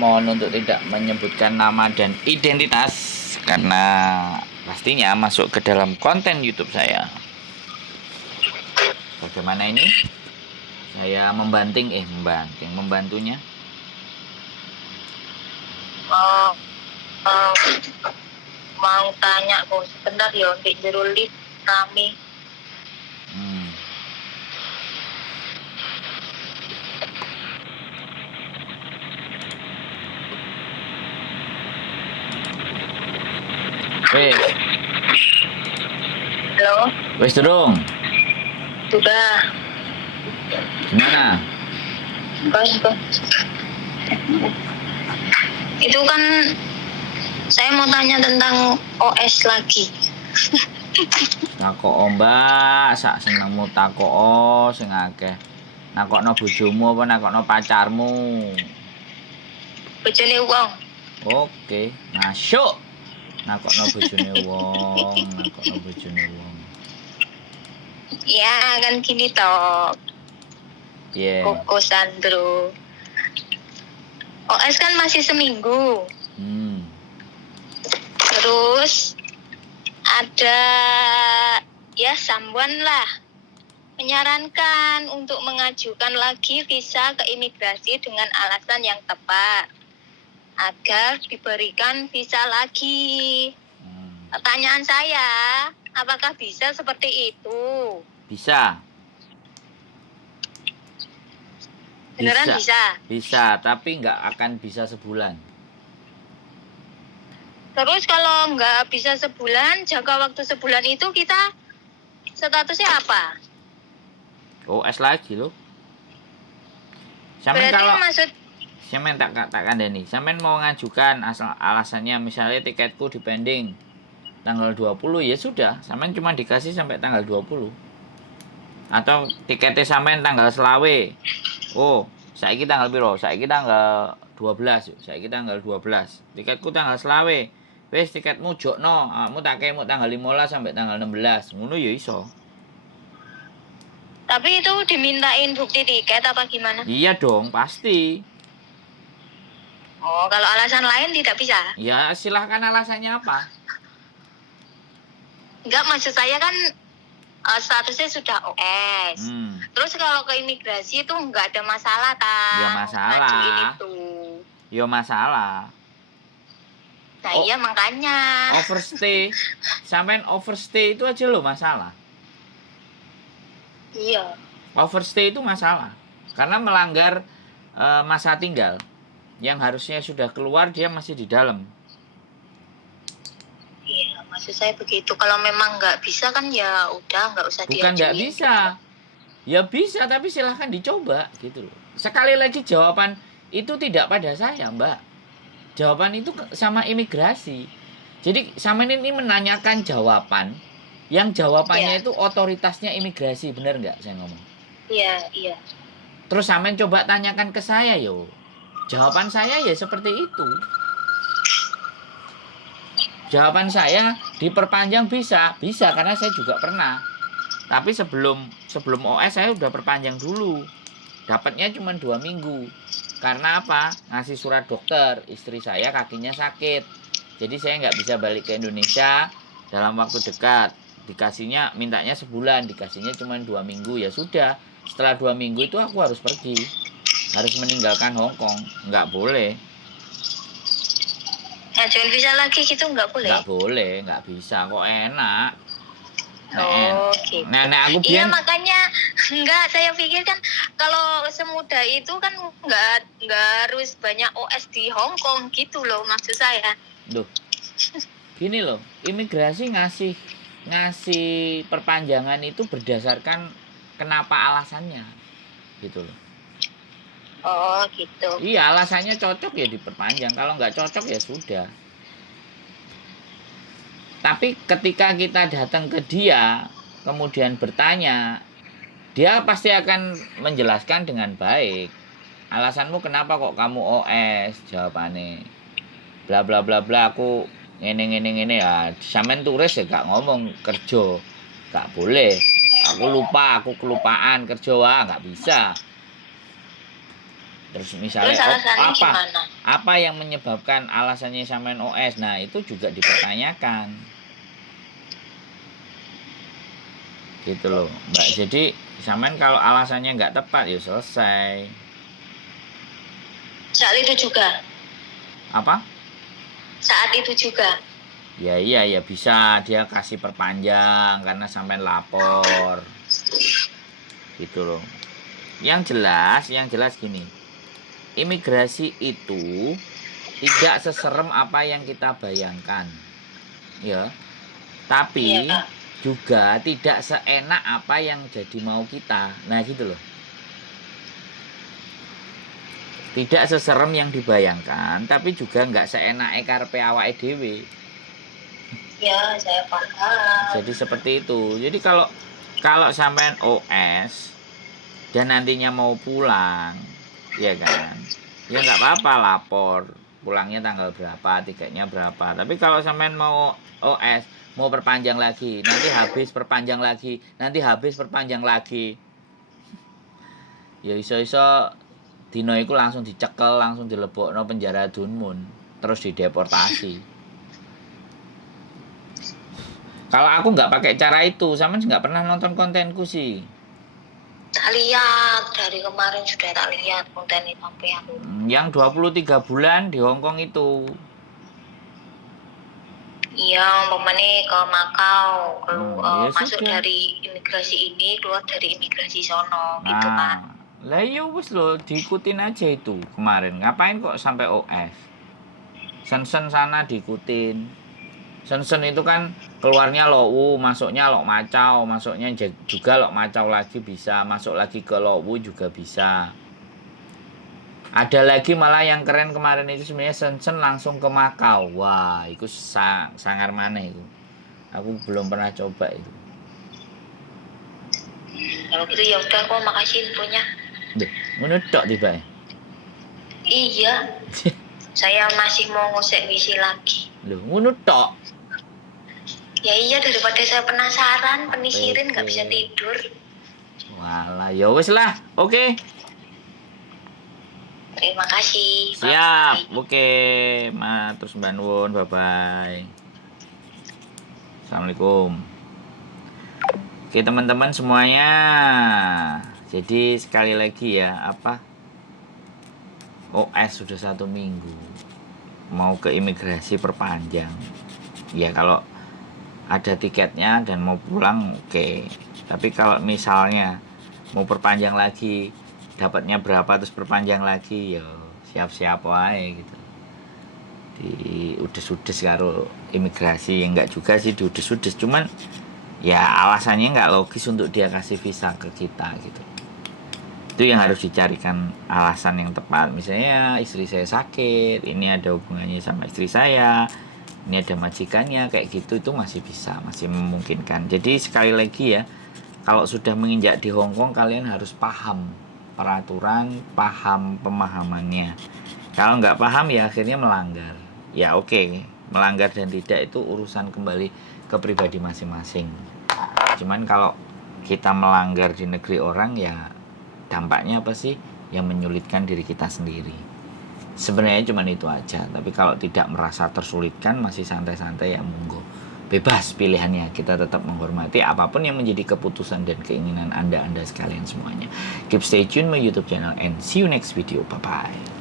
mohon untuk tidak menyebutkan nama dan identitas karena pastinya masuk ke dalam konten YouTube saya. Bagaimana ini? Saya membantunya. Mau tanya kok sebentar ya untuk jerulit kami. Halo. Wes durung? Sudah. Gimana? Itu kan saya mau tanya tentang OS lagi. Takok Mbak, sak senengmu takok sing akeh. Nakokno bojomu apa nakokno pacarmu? Bojone wong. Oke, masuk. Nakokno bojone wong. Ya kan gini toh. Piye? Koko Sandro. OS kan masih seminggu. Terus ada ya someone lah menyarankan untuk mengajukan lagi visa ke imigrasi dengan alasan yang tepat agar diberikan visa lagi. Pertanyaan saya, apakah bisa seperti itu? Bisa. Beneran bisa? Bisa, tapi nggak akan bisa sebulan. Terus kalau nggak bisa sebulan, jangka waktu sebulan itu kita statusnya apa? OS lagi loh. Sampean kalau sampean tak kandani. Sampean mau ngajukan asal alasannya misalnya tiketku dipending tanggal 20 ya sudah, sampean cuma dikasih sampai tanggal 20. Atau tiketnya sampean tanggal selawe. Oh, saiki tanggal piro? Saiki tanggal 12 yuk. Saiki tanggal 12. Tiketku tanggal selawe. Wes tiketmu jokno, kamu tak kemu tanggal 15 sampai tanggal 16. Ngono ya iso. Tapi itu dimintain bukti tiket apa gimana? Iya dong, pasti. Oh, kalau alasan lain tidak bisa? Ya, silahkan alasannya apa? Enggak, maksud saya kan statusnya sudah OS. Terus kalau ke imigrasi itu enggak ada masalah, Ya masalah. Ya masalah. Nah iya makanya. Overstay. Sampai overstay itu aja loh masalah. Iya. Overstay itu masalah. Karena melanggar masa tinggal. Yang harusnya sudah keluar dia masih di dalam. Iya, maksud saya begitu. Kalau memang nggak bisa kan ya udah nggak usah diajuin. Bukan nggak bisa. Ya bisa, tapi silahkan dicoba gitu loh. Sekali lagi jawaban itu tidak pada saya, Mbak. Jawaban itu sama imigrasi. Jadi sama ini menanyakan jawaban. Yang jawabannya itu otoritasnya imigrasi, bener nggak saya ngomong? Iya. Terus sampean coba tanyakan ke saya yo. Jawaban saya ya seperti itu. Jawaban saya diperpanjang bisa karena saya juga pernah. Tapi sebelum OS saya udah perpanjang dulu. Dapatnya cuma 2 minggu. Karena apa? Ngasih surat dokter, istri saya kakinya sakit. Jadi saya nggak bisa balik ke Indonesia dalam waktu dekat. Dikasihnya, mintanya sebulan, dikasihnya cuma 2 minggu. Ya sudah, setelah 2 minggu itu aku harus pergi. Harus meninggalkan Hong Kong. Nggak boleh. Ngajuin visa lagi gitu nggak boleh? Nggak boleh, nggak bisa. Kok enak? Gitu. Nah, aku iya makanya enggak, saya pikir kan kalau semudah itu kan nggak harus banyak OS di Hong Kong gitu loh maksud saya. Loh, gini loh, imigrasi ngasih perpanjangan itu berdasarkan kenapa alasannya, gitu loh. Oh gitu. Iya, alasannya cocok ya diperpanjang, kalau nggak cocok ya sudah. Tapi ketika kita datang ke dia, kemudian bertanya, dia pasti akan menjelaskan dengan baik. Alasanmu kenapa kok kamu OS? Jawabannya bla bla bla bla, aku ngene ya. Sampean turis ya gak ngomong kerja. Gak boleh. Aku kelupaan kerja gak bisa. Terus misalnya Terus alasannya apa gimana? apa yang menyebabkan alasannya sampean OS? Nah, itu juga dipertanyakan. Gitu loh, Mbak. Jadi sampean kalau alasannya nggak tepat ya selesai. Saat itu juga. Apa? Saat itu juga. Ya iya ya bisa dia kasih perpanjang karena sampean lapor. Gitu loh. Yang jelas gini. Imigrasi itu tidak seserem apa yang kita bayangkan. Ya. Iya, Tapi Kak. juga tidak seenak apa yang jadi mau kita. Nah, gitu loh. Tidak seserem yang dibayangkan, tapi juga nggak seenak karepe awake dhewe. Ya, saya paham. Jadi seperti itu. Jadi kalau kalau sampean OS dan nantinya mau pulang, ya kan? Ya nggak apa-apa lapor. Pulangnya tanggal berapa, tiketnya berapa. Tapi kalau sampean mau OS, mau perpanjang lagi, nanti habis perpanjang lagi, nanti habis perpanjang lagi. Ya iso-iso dino iku langsung dicekel, langsung dilebokno penjara Dunmun, terus dideportasi. Kalau aku nggak pakai cara itu, sama nggak pernah nonton kontenku sih. Tak lihat dari kemarin sudah tak lihat konten itu sampai aku. Yang 23 bulan di Hongkong itu. Iya, umpamanya ke Makau, Ya masuk sudah. dari imigrasi ini, keluar dari imigrasi sono, gitu kan. Nah, lah ya wis lo diikutin aja itu kemarin. Ngapain kok sampai OS? Sen-sen sana diikutin. Sen-sen itu kan keluarnya Lowu, masuknya Lok Macau, masuknya juga Lok Macau lagi bisa, masuk lagi ke Lowu juga bisa. Ada lagi malah yang keren kemarin itu sebenarnya Sen-sen langsung ke Makau. Wah, itu sangar maneh itu. Aku belum pernah coba itu. Kalau gitu ya udah, kok makasih infonya. Duh, ngono tok tiba. Iya, saya masih mau ngusik visi lagi. Loh, ngono tok. Ya iya, daripada saya penasaran, penisirin nggak bisa tidur. Walah, ya wis lah. Oke. Terima kasih. Siap. Bye. Oke, terus Mbak Nuwun, bye bye. Assalamualaikum. Oke, teman-teman semuanya. Jadi sekali lagi ya, OS sudah 1 minggu. Mau ke imigrasi perpanjang. Ya kalau ada tiketnya dan mau pulang oke. Tapi kalau misalnya mau perpanjang lagi, dapatnya berapa terus perpanjang lagi, ya siap-siap wae gitu. Di udes-udes karo imigrasi, ya enggak juga sih di udes-udes, cuman ya alasannya enggak logis untuk dia kasih visa ke kita gitu. Itu yang harus dicarikan alasan yang tepat. Misalnya istri saya sakit, ini ada hubungannya sama istri saya, ini ada majikannya, kayak gitu, itu masih bisa, masih memungkinkan. Jadi sekali lagi ya, kalau sudah menginjak di Hongkong, kalian harus paham peraturan, paham pemahamannya. Kalau nggak paham ya akhirnya melanggar. Ya oke, melanggar dan tidak itu urusan kembali ke pribadi masing-masing. Cuman kalau kita melanggar di negeri orang, ya dampaknya apa sih? Yang menyulitkan diri kita sendiri. Sebenarnya cuma itu aja. Tapi kalau tidak merasa tersulitkan, masih santai-santai, ya monggo. Bebas pilihannya, kita tetap menghormati apapun yang menjadi keputusan dan keinginan Anda sekalian semuanya. Keep stay tune my YouTube channel and see you next video. Bye bye.